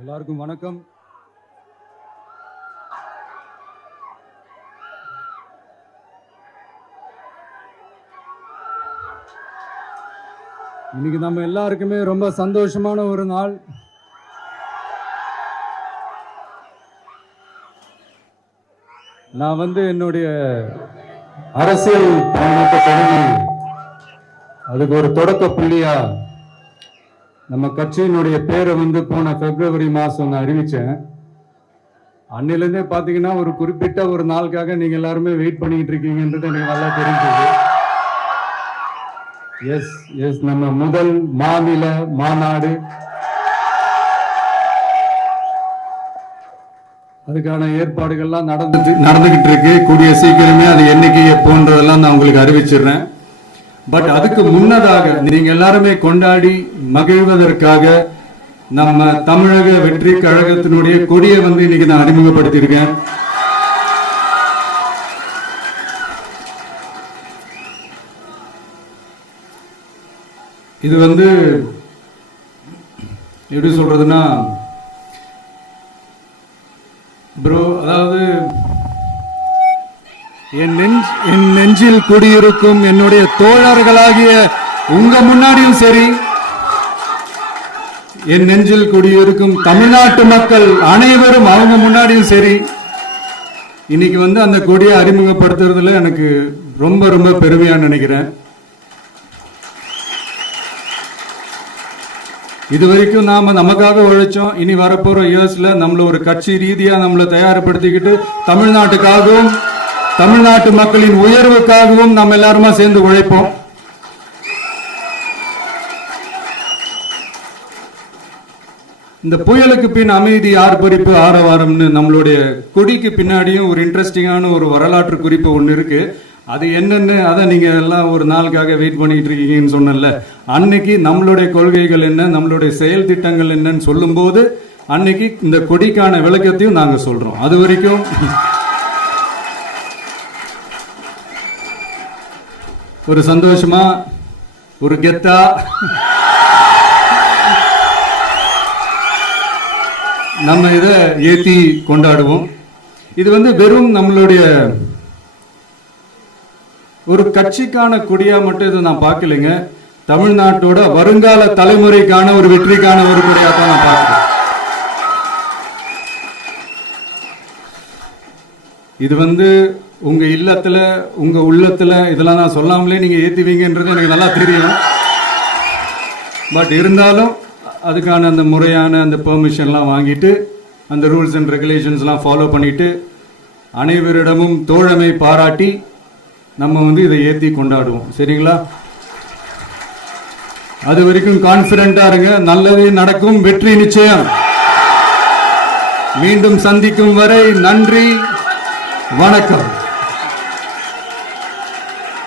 எல்லாருக்கும் வணக்கம். இன்னைக்கு நம்ம எல்லாருக்குமே ரொம்ப சந்தோஷமான ஒரு நாள். நான் என்னுடைய அரசியல் பயணத்தை தொடங்கி அதுக்கு ஒரு தொடக்க புள்ளியா நம்ம கட்சியினுடைய பேரை போன பிப்ரவரி மாசம் நான் அறிவிச்சேன். அன்னிலிருந்தே பாத்தீங்கன்னா ஒரு குறிப்பிட்ட ஒரு நாளுக்காக நீங்க எல்லாருமே வெயிட் பண்ணிட்டு இருக்கீங்கன்றது எனக்கு நல்லா தெரிஞ்சது. எஸ் எஸ் நம்ம முதல் மாநில மாநாடு, அதுக்கான ஏற்பாடுகள்லாம் நடந்துகிட்டு இருக்கு. கூடிய சீக்கிரமே அது என்னைக்கு எப்போன்றதெல்லாம் நான் உங்களுக்கு அறிவிச்சிடுறேன். பட் அதுக்கு முன்னதாக நீங்க எல்லாருமே கொண்டாடி மகிழ்வதற்காக நம்ம தமிழக வெற்றி கழகத்தினுடைய கொடியை இன்னைக்கு நான் அறிமுகப்படுத்தியிருக்கேன். இது எப்படி சொல்றதுன்னா ப்ரோ, அதாவது என் நெஞ்சில் குடியிருக்கும் என்னுடைய தோழர்களாகிய உங்க முன்னாடியும் சரி, என் நெஞ்சில் குடியிருக்கும் தமிழ்நாட்டு மக்கள் அனைவரும் அவங்க முன்னாடியும் சரி, இன்னைக்கு அந்த கொடியை அறிமுகப்படுத்துறதுல எனக்கு ரொம்ப ரொம்ப பெருமையா நினைக்கிறேன். இதுவரைக்கும் நாம நமக்காக உழைச்சோம். இனி வரப்போற இயர்ஸ்ல நம்மள ஒரு கட்சி ரீதியா நம்மளை தயார்படுத்திக்கிட்டு தமிழ்நாட்டுக்காகவும் தமிழ்நாட்டு மக்களின் உயர்வுக்காகவும் நம்ம எல்லாருமா சேர்ந்து உழைப்போம். இந்த புயலுக்கு பின் அமைதி, ஆர்ப்பரிப்பு, ஆரவாரம்னு நம்மளுடைய கொடிக்கு பின்னாடியும் ஒரு இன்ட்ரெஸ்டிங்கான ஒரு வரலாற்று குறிப்பு ஒன்று இருக்கு. அது என்னன்னு அதை நீங்க எல்லாம் ஒரு நாளுக்காக வெயிட் பண்ணிட்டு இருக்கீங்கன்னு சொன்னல. அன்னைக்கு நம்மளுடைய கொள்கைகள் என்ன, நம்மளுடைய செயல் திட்டங்கள் என்னன்னு சொல்லும் போது அன்னைக்கு இந்த கொடிக்கான விளக்கத்தையும் நாங்க சொல்றோம். அது வரைக்கும் ஒரு சந்தோஷமா, ஒரு கெத்தா நம்ம இதை ஏத்தி கொண்டாடுவோம். இது வெறும் நம்மளுடைய ஒரு கட்சிக்கான கொடியா மட்டும் இது நான் பார்க்கலைங்க. தமிழ்நாட்டோட வருங்கால தலைமுறைக்கான ஒரு வெற்றிக்கான ஒரு கொடியா தான் நான் பார்க்கிறேன். இது உங்க இல்லத்துல, உங்க உள்ளத்துல இதெல்லாம் நான் சொல்லாமலே நீங்க ஏத்துவீங்கன்றது எனக்கு நல்லா தெரியும். பட் இருந்தாலும் அதுக்கான அந்த முறையான அந்த பெர்மிஷன்லாம் வாங்கிட்டு அந்த ரூல்ஸ் அண்ட் ரெகுலேஷன்ஸ்லாம் ஃபாலோ பண்ணிட்டு அனைவரிடமும் தோழமை பாராட்டி நம்ம இதை ஏற்றி கொண்டாடுவோம். சரிங்களா? அது வரைக்கும் கான்பிடண்டா இருங்க. நல்லதே நடக்கும், வெற்றி நிச்சயம். மீண்டும் சந்திக்கும் வரை நன்றி, வணக்கம்.